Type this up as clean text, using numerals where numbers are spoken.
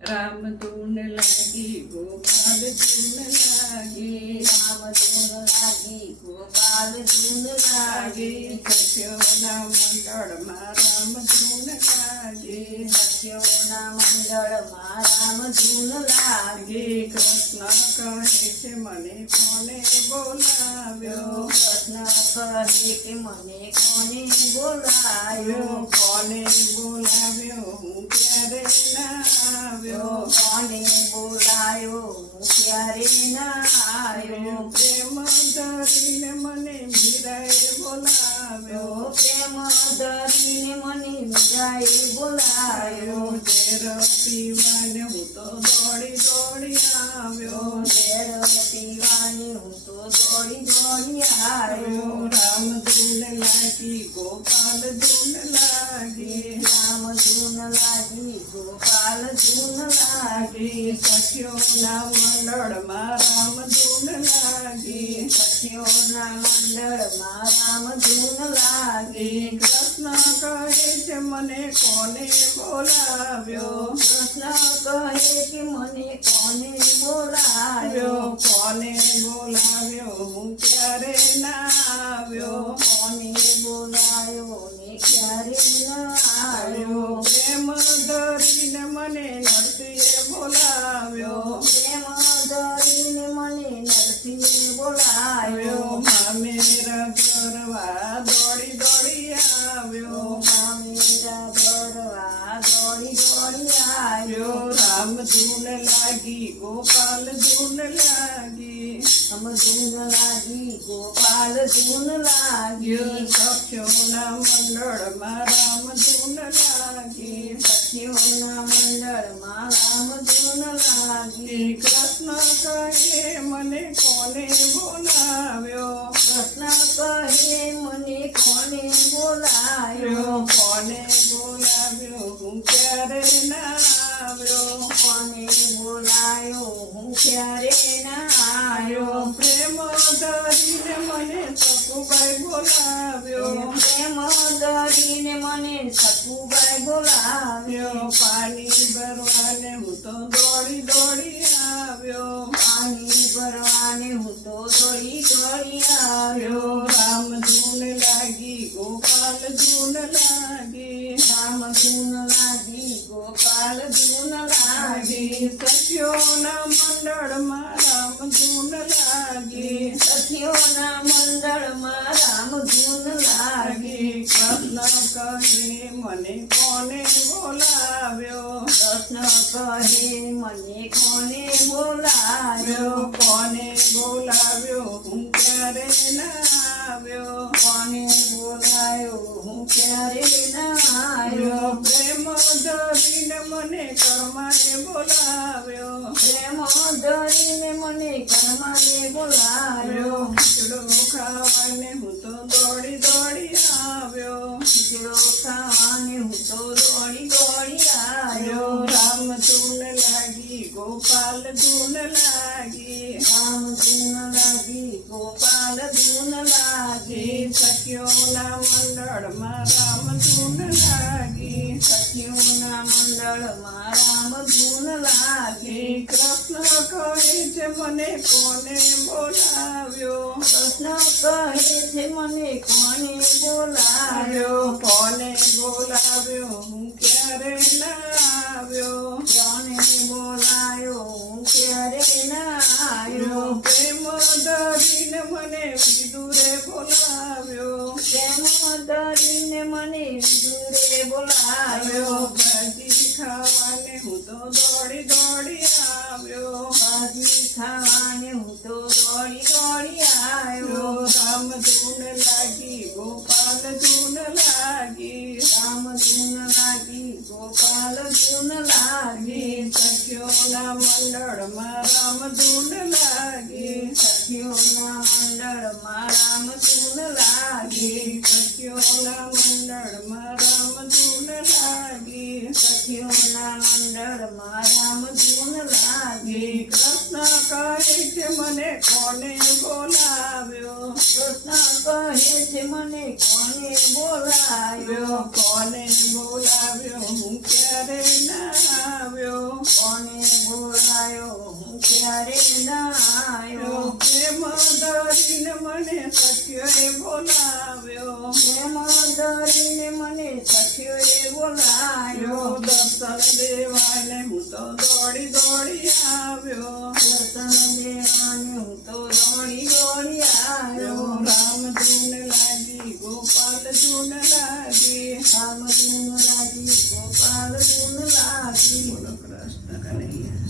રામ ધૂન લાગી ગોપાલ ધૂન લાગી, રામ ધૂન લાગી ગોપાલ ધૂન લાગી, સખીઓના મંડળમાં રામ ધૂન લાગી, સખીઓના મંડળમાં રામ ધૂન લાગી, કૃષ્ણ કહે છે મને કોને બોલાવ્યો, કૃષ્ણ કહે કે મને કોને બોલાવ્યો, કોને બોલાવ્યો હું ક્યારે ના આવ્યો, કોને બોલાયો હું ક્યારે ના આવ્યો, પ્રેમ ધરીને મને મીરાએ બોલાવ્યો, પ્રેમ ધરીને મને મીરાએ બોલાવ્યો, ઝેર પીવાને હું તો દોડી દોડી આવ્યો, ઝેર પીવાને હું તો દોડી દોડી આવ્યો, રામ ધૂન લાગી ગોપાલ ધૂન લાગી, રામ ધૂન લાગી ગોપાલ ધૂન લાગી, સખીઓના મંડળમાં રામ ધૂન લાગી, સખીઓના મંડળમાં રામ ધૂન લાગી, કૃષ્ણ કહે છે મને કોને બોલાવ્યો, કૃષ્ણ કહે કે મને કોને બોલાવ્યો, કોને બોલાવ્યો હું ક્યારે ના આવ્યો, કોને બોલાયો ને ક્યારે ના આવ્યો, પ્રેમ ધરીને મને નરસિંહે બોલાવ્યો, પ્રેમ ધરીને મને નરસિંહે બોલાવ્યો, મામેરા ભરવા દોડી દોડી આવ્યો, મામેરા ભરવા દોડી દોડી આવ્યો, રામ ધૂન લાગી ગોપાલ ધૂન લાગી, રામ ધૂન લાગી ગોપાલ ધૂન લાગી, સખીઓના મંડળમાં રામ ધૂન લાગી, સખીઓના મંડળમાં રામ ધૂન લાગી, કૃષ્ણ કહે મને કોને બોલાવ્યો, કૃષ્ણ કહે મને કોને બોલાવ્યો, કોને બોલાવ્યો હું ક્યારે ના આવ્યો, કોને બોલાયો હું ક્યારે ના આવ્યો, પ્રેમ ધરીને મને સખુબાઈ બોલાવ્યો, પ્રેમ ધરીને મને સખુબાઈ બોલાવ્યો, પાણી ભરવાને હું તો દોડી દોડી આવ્યો, પાણી ભરવાને હું તો દોડી દોડી આવ્યો, રામ ધૂન લાગી ગોપાલ ધૂન લાગી, રામ ધૂન લાગી ગોપાલ ધૂન લાગી, સખીઓના મંડળમાં રામ ધૂન લાગી, સખીઓના મંડળમાં રામ ધૂન લાગી, કૃષ્ણ કહે મને કોને બોલાવ્યો, કૃષ્ણ કહે મને કોને બોલાવ્યો, કોને બોલાવ્યો હું ક્યારે ના આવ્યો, કોને બોલાયો હું ક્યારે ના આવ્યો, પ્રેમ ધરીને મને કર્માએ બોલાવ્યો, પ્રેમ ધરીને મને કર્માએ બોલાવ્યો, ખીચડો ખાવાને હું તો દોડી દોડી આવ્યો, ખીચડો ખાવાને હું તો દોડી દોડી આવ્યો, રામ ધૂન લાગી ગોપાલ ધૂન લાગી, રામ ધૂન લાગી ગોપાલ ધૂન લાગી, સખીઓના મંડળમાં રામ ધૂન લાગી, સખીઓના મંડળમાં રામ ધૂન લાગી, કૃષ્ણ કહે છે મને કોને બોલાવ્યો, કૃષ્ણ કહે છે મને કોને બોલાવ્યો, કોને બોલાવ્યો હું ક્યારે ના આવ્યો, કોને બોલાયો હું ક્યારે ના આવ્યો, પ્રેમ ધરીને મને વિદુરે બોલાવ્યો, પ્રેમ ધરીને મને વિદુરે બોલાવ્યો, ભાજી ખાવાને હું તો દોડી દોડી આવ્યો, ભાજી ખાવાને હું તો દોડી દોડી આવ્યો, રામ ધૂન લાગી ગોપાલ ધૂન લાગી, રામ ધૂન લાગી ગોપાલ ધૂન લાગી, સખીઓના મંડળમાં રામ ધૂન લાગી, સખીઓના મંડળમાં રામ ધૂન લાગી, સખીઓના મંડળમાં રામ ધૂન લાગી, સખીઓના મંડળમાં રામ ધૂન લાગી, કૃષ્ણ કહે છે મને કોને બોલાવ્યો, કૃષ્ણ કહે છે મને કોને બોલાવ્યો, કોને બોલાવ્યો હું ક્યારે ના આવ્યો, કોને બોલાયો હું ક્યારે ના આવ્યો પ્રેમ ધરીને મને સખીઓએ બોલાવ્યો પ્રેમ ધરીને મને સખીઓએ બોલાયો દર્શન દેવાને હું તો દોડી દોડી આવ્યો દર્શન દેવાને હું તો દોડી દોડી આવ્યો રામ ધૂન લાગી ગોપાલ ધૂન લાગી રામ ધૂન લાગી ગોપાલ ધૂન લાગી બોલો કૃષ્ણ કનૈયા